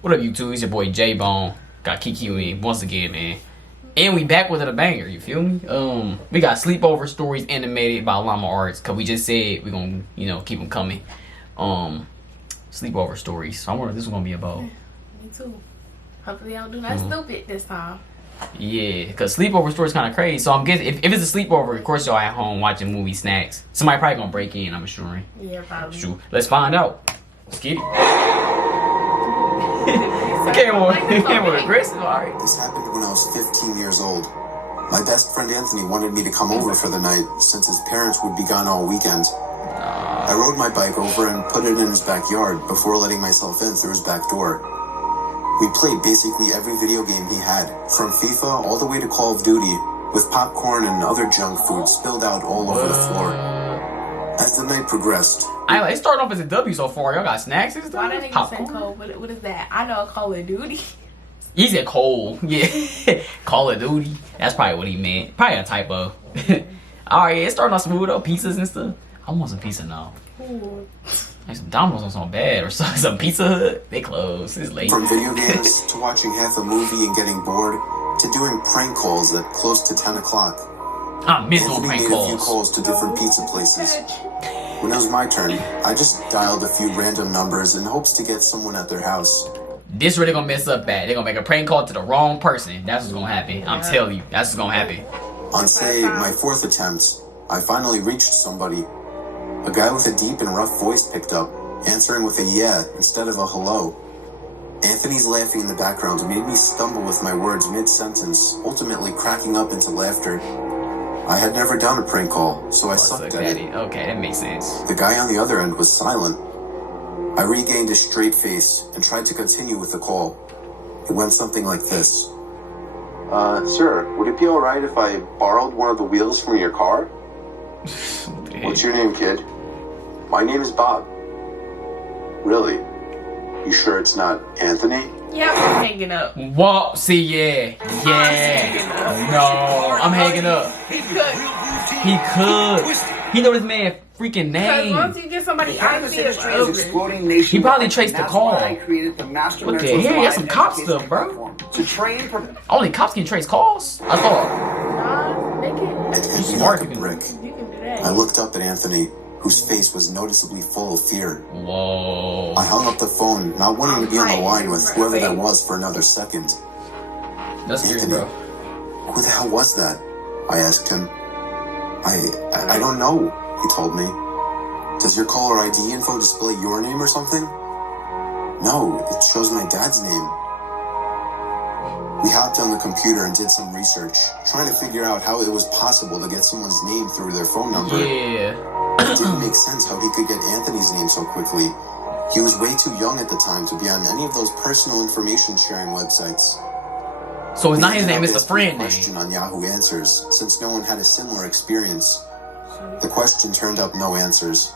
What up, YouTube? It's your boy J Bone. Got Kiki with me once again, man. And we back with a banger. You feel me? We got Sleepover stories animated by Llama Arts. Cause we just said we gonna, keep them coming. Sleepover stories. So I wonder what this is gonna be about. Me too. Hopefully, I don't do nothing stupid this time. Yeah, cause sleepover stories kind of crazy. So I'm guessing if it's a sleepover, of course y'all at home watching movie snacks. Somebody probably gonna break in. I'm assuring. Yeah, probably. True. Let's find out. Let's get it. Okay, well, aggressive. All right. This happened when I was 15 years old. My best friend Anthony wanted me to come over for the night since his parents would be gone all weekend. I rode my bike over and put it in his backyard before letting myself in through his back door. We played basically every video game he had, from FIFA all the way to Call of Duty, with popcorn and other junk food spilled out all over the floor. As the night progressed, It started off as a W so far. Y'all got snacks and stuff? Why that nigga say Cole? What is that? I know Call of Duty. He said Cole. Yeah. Call of Duty. That's probably what he meant. Probably a typo. Alright, it started off smooth though. Pizzas and stuff. I want some pizza now. Ooh. Like some Domino's on some bad or some Pizza Hut. They closed. It's late. From video games to watching half a movie and getting bored to doing prank calls at close to 10 o'clock. I miss doing Anthony prank made a few calls. calls to different pizza places. When it was my turn, I just dialed a few random numbers in hopes to get someone at their house. This really gonna mess up bad. They're gonna make a prank call to the wrong person. That's what's gonna happen. I'm telling you. That's what's gonna happen. On, say, my fourth attempt, I finally reached somebody. A guy with a deep and rough voice picked up, answering with a yeah instead of a hello. Anthony's laughing in the background made me stumble with my words mid-sentence, ultimately cracking up into laughter. I had never done a prank call, so I sucked at it. Okay, that makes sense. The guy on the other end was silent. I regained a straight face and tried to continue with the call. It went something like this. Sir, would it be alright if I borrowed one of the wheels from your car? What's your name, kid? My name is Bob. Really? You sure it's not Anthony? Yeah, I'm hanging up. What? See, yeah. No, I'm hanging up. He could. He could. He know this man freaking Because once name. you get somebody IP, it's over. He probably traced the call. I created the master Look at here, that's some cop stuff, bro. To train for Only cops can trace calls. I thought. Nah, they can. It hit me smart, like a you brick. You can do that. I looked up at Anthony, whose face was noticeably full of fear. Whoa. I hung up the phone, not wanting to be on the line with whoever that was for another second. That's scary, Anthony, bro. who the hell was that? I asked him. I don't know, he told me. Does your caller ID info display your name or something? No, it shows my dad's name. We hopped on the computer and did some research, trying to figure out how it was possible to get someone's name through their phone number. Yeah. It didn't make sense how he could get Anthony's name so quickly. He was way too young at the time to be on any of those personal information sharing websites. So it's not his name, it's the Asked friend a question name. on Yahoo Answers, since no one had a similar experience. The question turned up no answers.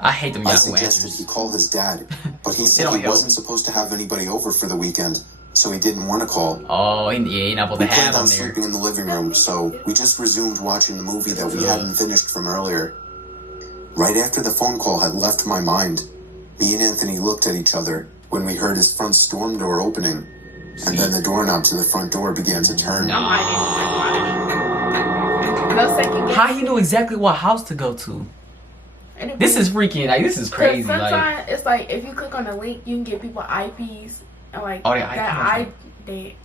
I hate them I Yahoo suggested answers. he call his dad, but he They said don't he help. wasn't supposed to have anybody over for the weekend, so he didn't want to call. Oh, he's not supposed We to have planned on him there. sleeping in the living room, so we just resumed watching the movie that we hadn't finished from earlier. Right after the phone call had left my mind, me and Anthony looked at each other when we heard his front storm door opening, and then the doorknob to the front door began to turn. No second guess. How he knew exactly what house to go to? And if This you- is freaking, like, this is crazy. Sometimes Like, it's like if you click on the link, you can get people IPs and like Oh, they that IPs.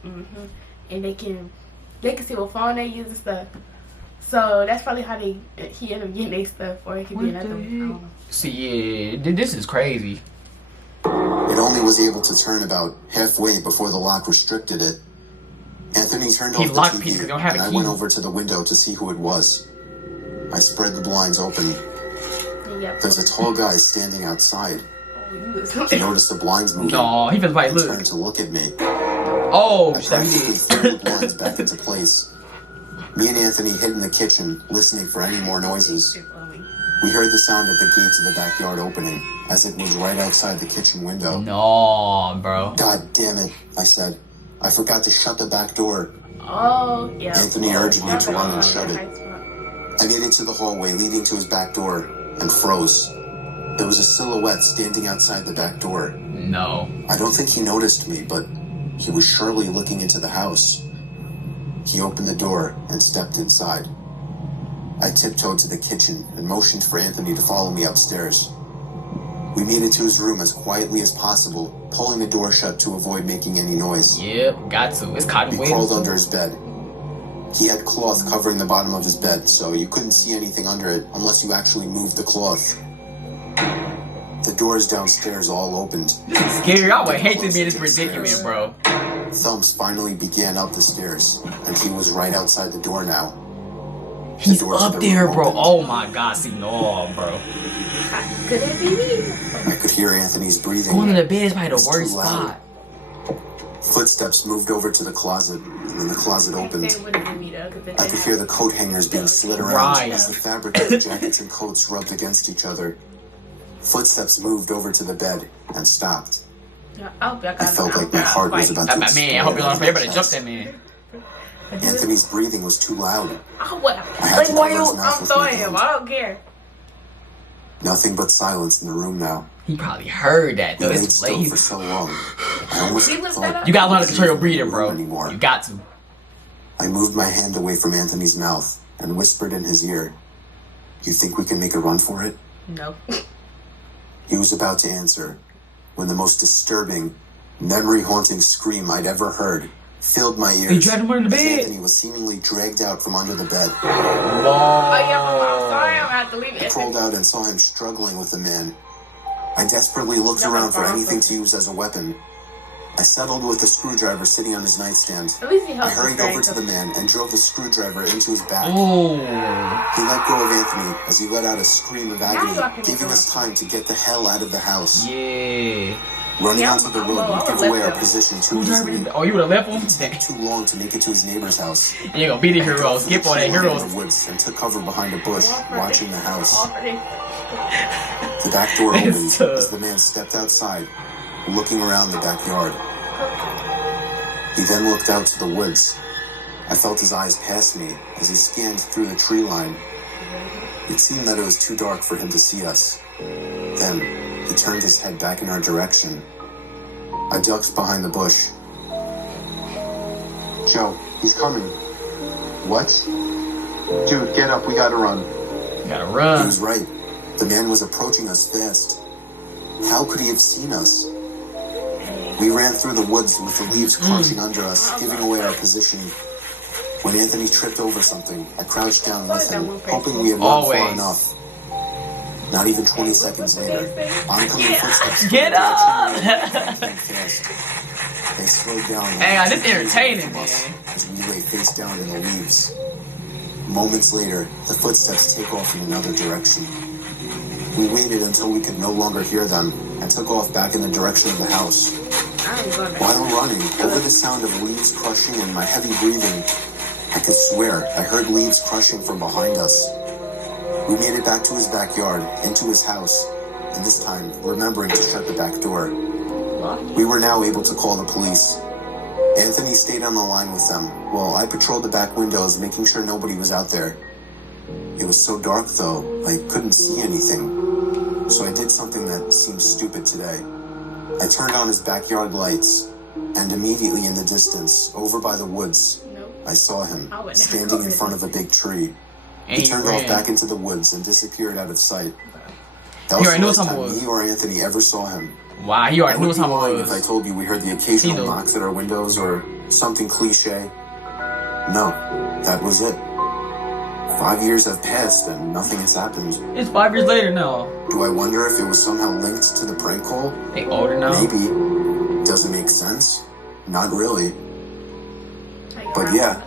and they can see what phone they use and stuff. So that's probably how he ended up getting their stuff, or it could be What another. the I don't know. see, yeah, this is crazy. It only was able to turn about halfway before the lock restricted it. Anthony turned He off the locked TV, people 'cause they don't have and a I key. went over to the window to see who it was. I spread the blinds open. Yeah. There's a tall guy standing outside. Oh, He noticed the blinds moving No, he feels like, and look. turned to look at me. Oh, I that practically is. threw the blinds back into place. Me and Anthony hid in the kitchen, listening for any more noises. We heard the sound of the gate to the backyard opening, as it was right outside the kitchen window. No, bro. God damn it, I said. I forgot to shut the back door. Oh, yeah. Anthony urged me to run and Okay. shut it. I made it to the hallway leading to his back door and froze. There was a silhouette standing outside the back door. No. I don't think he noticed me, but he was surely looking into the house. He opened the door and stepped inside. I tiptoed to the kitchen and motioned for Anthony to follow me upstairs. We made it to his room as quietly as possible, pulling the door shut to avoid making any noise. Yep, got to. It's cotton We crawled under his bed. He had cloth covering the bottom of his bed, so you couldn't see anything under it unless you actually moved the cloth. The doors downstairs all opened. This is scary. I would hate to be in this predicament, bro. Thumps finally began up the stairs, and he was right outside the door now. He's up there, bro. Oh my god, see, no, bro. Could it be me? I could hear Anthony's breathing. Going to the bed is probably the It was worst too loud. spot. Footsteps moved over to the closet, and then the closet opened. I could hear the coat hangers being slid around Right. as the fabric of the jackets and coats rubbed against each other. Footsteps moved over to the bed and stopped. I felt like my heart was about to explode. Man, I hope you're not afraid to jump that man. Anthony's breathing was too loud. Like, why you? I'm throwing him. I don't care. Nothing but silence in the room now. He probably heard that, We though. laid It's still late. for so long. I almost He lifted thought up. You gotta learn to I control your wasn't breathing, in the bro. room anymore. You got to. I moved my hand away from Anthony's mouth and whispered in his ear, "You think we can make a run for it?" No. He was about to answer when the most disturbing, memory-haunting scream I'd ever heard filled my ears. He dragged him under the as bed. Anthony was seemingly dragged out from under the bed. Oh yeah, I'm sorry. I'm gonna have to leave I it. crawled out and saw him struggling with the man. I desperately looked around for anything to use as a weapon. I settled with the screwdriver sitting on his nightstand. At least he I helped hurried over to the man and drove the screwdriver into his back. Oh. He let go of Anthony as he let out a scream of agony, you can giving go. us time to get the hell out of the house. Yeah. Running Yeah, onto the I'm road low. would I give would away let our them. position too easily. Oh, you would have left him? It took too long to make it to his neighbor's house. You ain't gonna be the hero. drove Skip for all that the tree line heroes. in the woods and took cover behind a bush, watching the house. Already. The back door opened It's tough. as the man stepped outside, looking around the backyard. He then looked out to the woods. I felt his eyes pass me as he scanned through the tree line. It seemed that it was too dark for him to see us. Then, he turned his head back in our direction. I ducked behind the bush. Joe, he's coming. What? Dude, get up, we gotta run. Gotta He run. was right. The man was approaching us fast. How could he have seen us? We ran through the woods with the leaves crunching under us, giving away our position. When Anthony tripped over something, I crouched down with him, hoping we had run far Always. enough. Not even 20 seconds later, oncoming footsteps. Get up! came fast. They slowed down. Hang on, this entertaining, man. As we lay face down in the leaves. Moments later, the footsteps take off in another direction. We waited until we could no longer hear them and took off back in the direction of the house. While running, over the sound of leaves crushing and my heavy breathing, I could swear I heard leaves crushing from behind us. We made it back to his backyard, into his house, and this time remembering to shut the back door. We were now able to call the police. Anthony stayed on the line with them, while I patrolled the back windows, making sure nobody was out there. It was so dark, though, I couldn't see anything. So I did something that seems stupid today. I turned on his backyard lights, and immediately in the distance, over by the woods, I saw him, standing in front of a big tree. And He he turned ran. off back into the woods and disappeared out of sight. That He was already the knew last something time was. me or Anthony ever saw him. Wow, he I already knew would be something lying if I was. told you we heard the He occasional knew. knocks at our windows or something cliche. No, that was it. 5 years have passed and nothing has happened. It's 5 years later now. Do I wonder if it was somehow linked to the prank call? They older now. Maybe. Does it make sense? Not really. But yeah,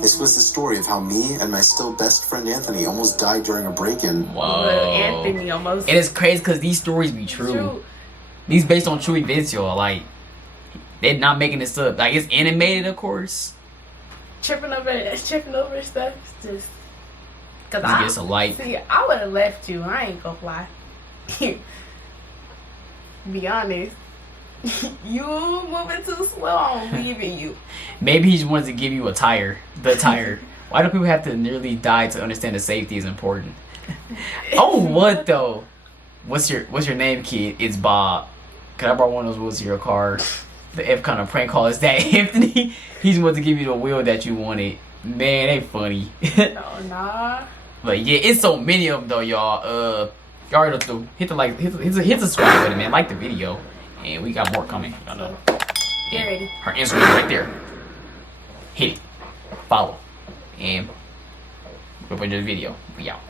this was the story of how me and my still best friend Anthony almost died during a break-in. Whoa. Anthony almost. And it's crazy because these stories be true. These based on true events, y'all. Like, they're not making this up. Like, it's animated, of course. Tripping over stuff. Just cause Just get some light. See, I would have left you. I ain't gonna fly. Be honest. You moving too slow. I'm leaving you. Maybe he just wanted to give you a tire. The tire. Why do people have to nearly die to understand that safety is important? Oh, what though? What's your name, kid? It's Bob. Cause I brought one of those wheels to your car. The F kind of prank call is that Anthony. He's supposed to give you the wheel that you wanted. Man, they funny. No, nah. But yeah, it's so many of them though, y'all. Y'all already know. Hit the like, hit the subscribe button, man. Like the video, and we got more coming. Y'all know. Get And ready. her Instagram right there. Hit it. Follow. And we'll put the video. We out.